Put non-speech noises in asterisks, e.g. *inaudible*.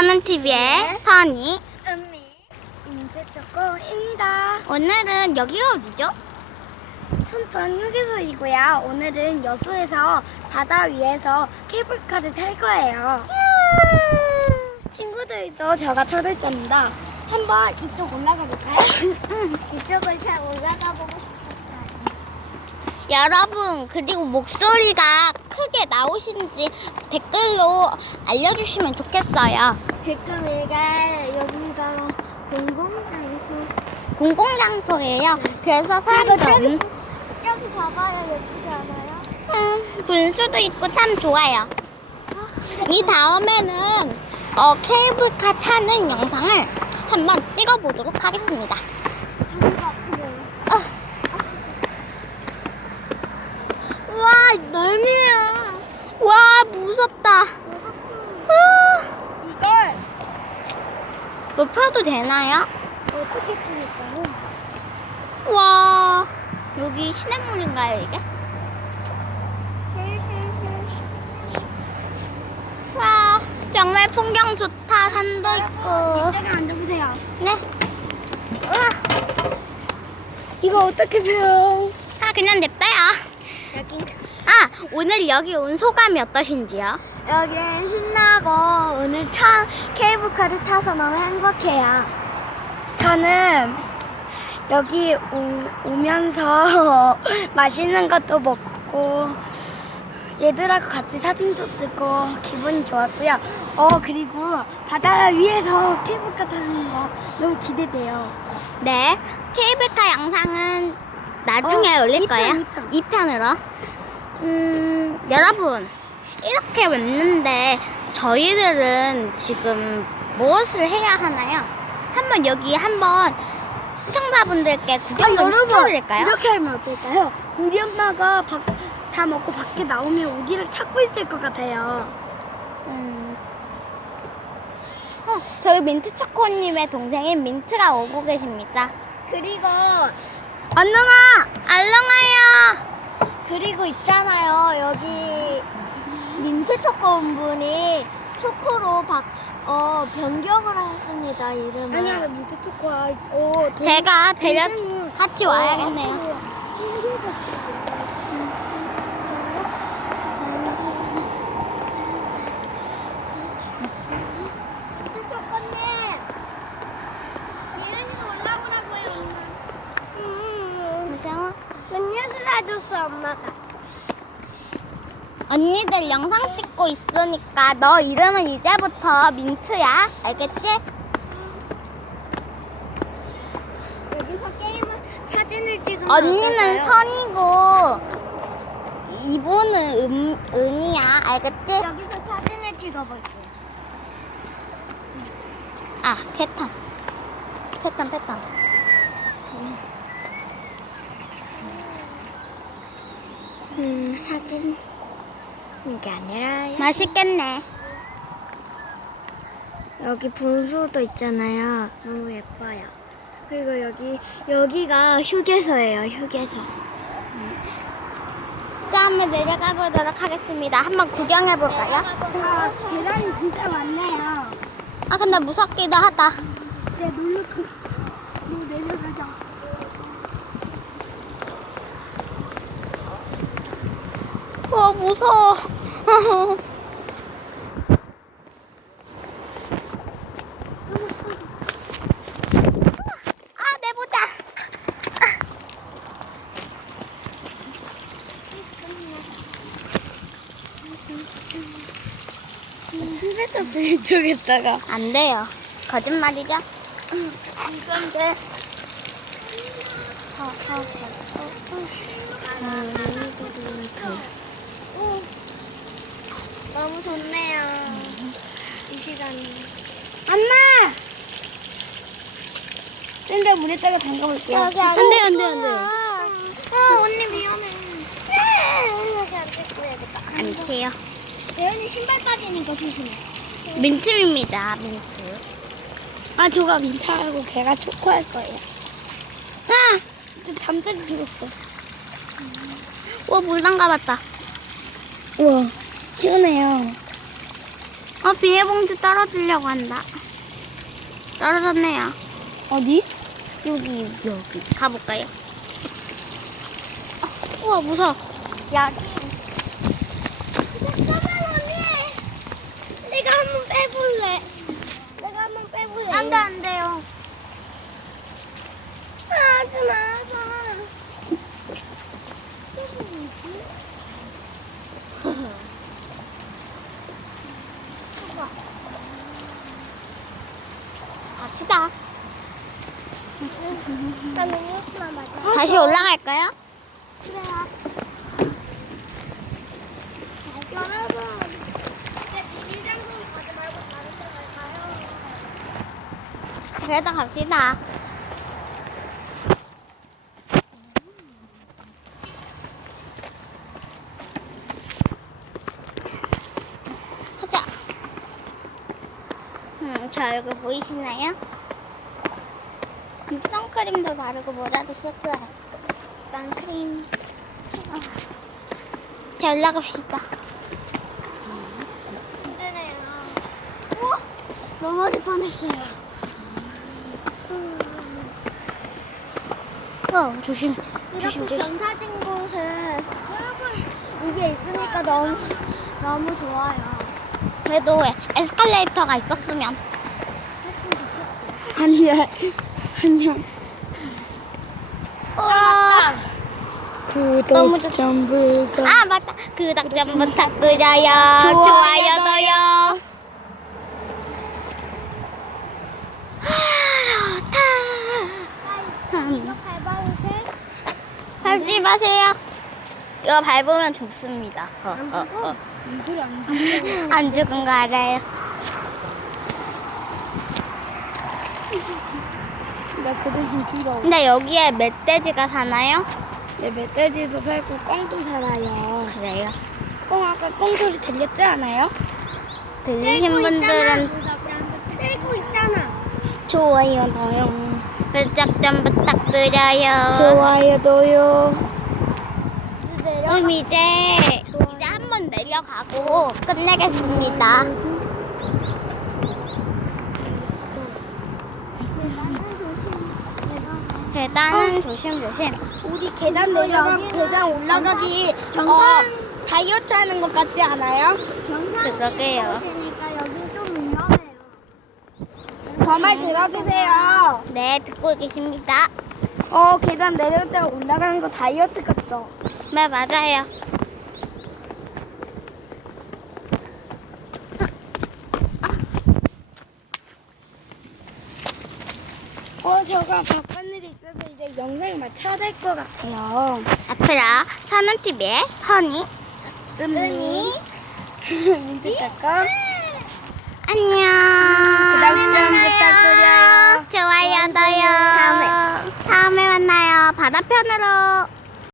사는 TV의 선이. 은미 민트초코입니다. 오늘은 여기가 어디죠? 순천 휴게소이고요. 오늘은 여수에서 바다 위에서 케이블카를 탈 거예요. 친구들도 저가 초대했답니다. 한번 이쪽 올라가 볼까요? *laughs* 이쪽을 잘 올라가 보고 싶었어요. 여러분, 그리고 목소리가 크게 나오시는지 댓글로 알려주시면 좋겠어요. 지금 이게 여기가 공공장소. 공공장소예요. 그래서 사람이 저기, 너무 저기 봐봐요. 예쁘지 않아요? 음, 분수도 있고 참 좋아요. 이 다음에는 어, 케이블카 타는 영상을 한번 찍어보도록 하겠습니다. 다리가 아프네요. 어, 우와, 넓네요. 와, 무섭다. 아, 이걸 높여도 되나요? 어떻게 풀릴까요? 와, 여기 시냇물인가요, 이게? 와, 정말 풍경 좋다. 산도 있고. 이쪽에 앉아보세요. 네. 으아, 이거 어떻게 펴요? 아, 그냥 냅다요. 여기 아, 오늘 여기 온 소감이 어떠신지요? 여기 신나고 오늘 차 케이블카를 타서 너무 행복해요. 저는 여기 오, 오면서 *laughs* 맛있는 것도 먹고 얘들하고 같이 사진도 찍고 기분이 좋았고요. 어 그리고 바다 위에서 케이블카 타는 거 너무 기대돼요. 네. 케이블카 영상은 나중에 어, 올릴 이 편, 거예요. 이 편. 2편으로. 음, 여러분. 이렇게 왔는데 저희들은 지금 무엇을 해야 하나요? 한번 여기 한번 시청자분들께 구경 좀 시켜드릴까요? 아, 이렇게 하면 어떨까요? 우리 엄마가 밥, 다 먹고 밖에 나오면 우리를 찾고 있을 것 같아요. 음. 어, 저희 민트 초코님의 동생인 민트가 오고 계십니다. 그리고 안녕아. 알롱아요. 그리고 있잖아요 여기 민트 초코 온 분이 초코로 바, 어 변경을 했습니다 이름을. 아니야 나 민트 초코야. 어 제가 데려 동생은- 같이 어, 와야겠네요. 음. 무서워. 음료수 사줬어 엄마가. 언니들 영상 찍고 있으니까 너 이름은 이제부터 민트야. 알겠지? 여기서 게임을 사진을 찍으면 언니는 어떨까요? 선이고 이분은 은, 은이야. 알겠지? 여기서 사진을 찍어볼게요. 아, 패턴. 패턴, 패턴. 음 사진 이게 아니라 맛있겠네. 여기 분수도 있잖아요. 너무 예뻐요. 그리고 여기 여기가 휴게소예요. 휴게소. 다음에 내려가 보도록 하겠습니다. 한번 구경해 볼까요? 아 계단이 진짜 많네요. 아, 근데 무섭기도 하다. 놀러 가. 뭐 내려가자. 와, 무서워. 아, 내 모자. 침뱉었어 이쪽에다가. 안 돼요. 거짓말이죠? 이건데. 오, 너무 좋네요. 이 시간이. 엄마! 근데 물에다가 담가볼게요. 여기 안 돼, 안 돼, 안 돼. 아, 언니 위험해. 여기 안 찍고 해야겠다. 안 돼요. 대현이 신발까지니까 조심해. 민트입니다, 민트. 아, 저가 민트하고 걔가 초코할 거예요. 아! 좀 잠들이 죽었어. 와, 물 담가 봤다. 우와, 시원해요. 아, 어, 비닐봉지 떨어지려고 한다. 떨어졌네요. 어디? 여기, 여기. 가볼까요? 어, 우와, 무서워. 여기. 잠깐만 언니. 내가 한번 빼볼래. 내가 한번 빼볼래. 안 돼 안 돼요. 하지 마봐. 갑시다. 다시 올라갈까요? 그래요. 그래도 갑시다. 가자. 음, 저 얼굴 보이시나요? 음, 선크림도 바르고 모자도 썼어요. 선크림. 아, 자, 올라갑시다. 힘드네요. 우와, 넘어질 뻔했어요. 어, 조심. 조심, 이렇게 조심. 경사진 곳에 이게 있으니까 너무 너무 좋아요. 그래도 에스컬레이터가 있었으면. 안녕. 안녕. 우와. 너무 좋- 구독 좀 불러. 아 맞다 구독 좀 부탁드려요 좋아요, 좋아요도요 하, 이거 좋다 돼? 밟지 마세요 이거 밟으면 죽습니다 어, 어, 어. 안 죽은 거 알아요 나그 대신 들어. 근데 여기에 멧돼지가 사나요? 네, 멧돼지도 살고 꽁도 살아요. 그래요 꽁 아까 꽁 소리 들렸지 않아요? 들리신 분들은 떼고 있잖아. 좋아요도요 구독 좀 부탁드려요 좋아요도요. 그럼 이제 이제 한번 내려가고 끝내겠습니다. 계단은 조심조심. 우리 계단 내려가 계단 올라가기 어, 다이어트 하는 것 같지 않아요? 그러게요. 그러니까 여기 좀 위험해요. 저 말 들어주세요. 네, 듣고 계십니다. 어 계단 내려올 때 올라가는 거 다이어트 같죠? 네, 맞아요. 어 있어서 이제 영상을 맞춰야 될 것 같아요. 앞으로 선은TV의 선이, 은미 민트 깎아 안녕. 구독 좀 부탁드려요. 좋아요도요. 다음에. 다음에 만나요. 바다편으로.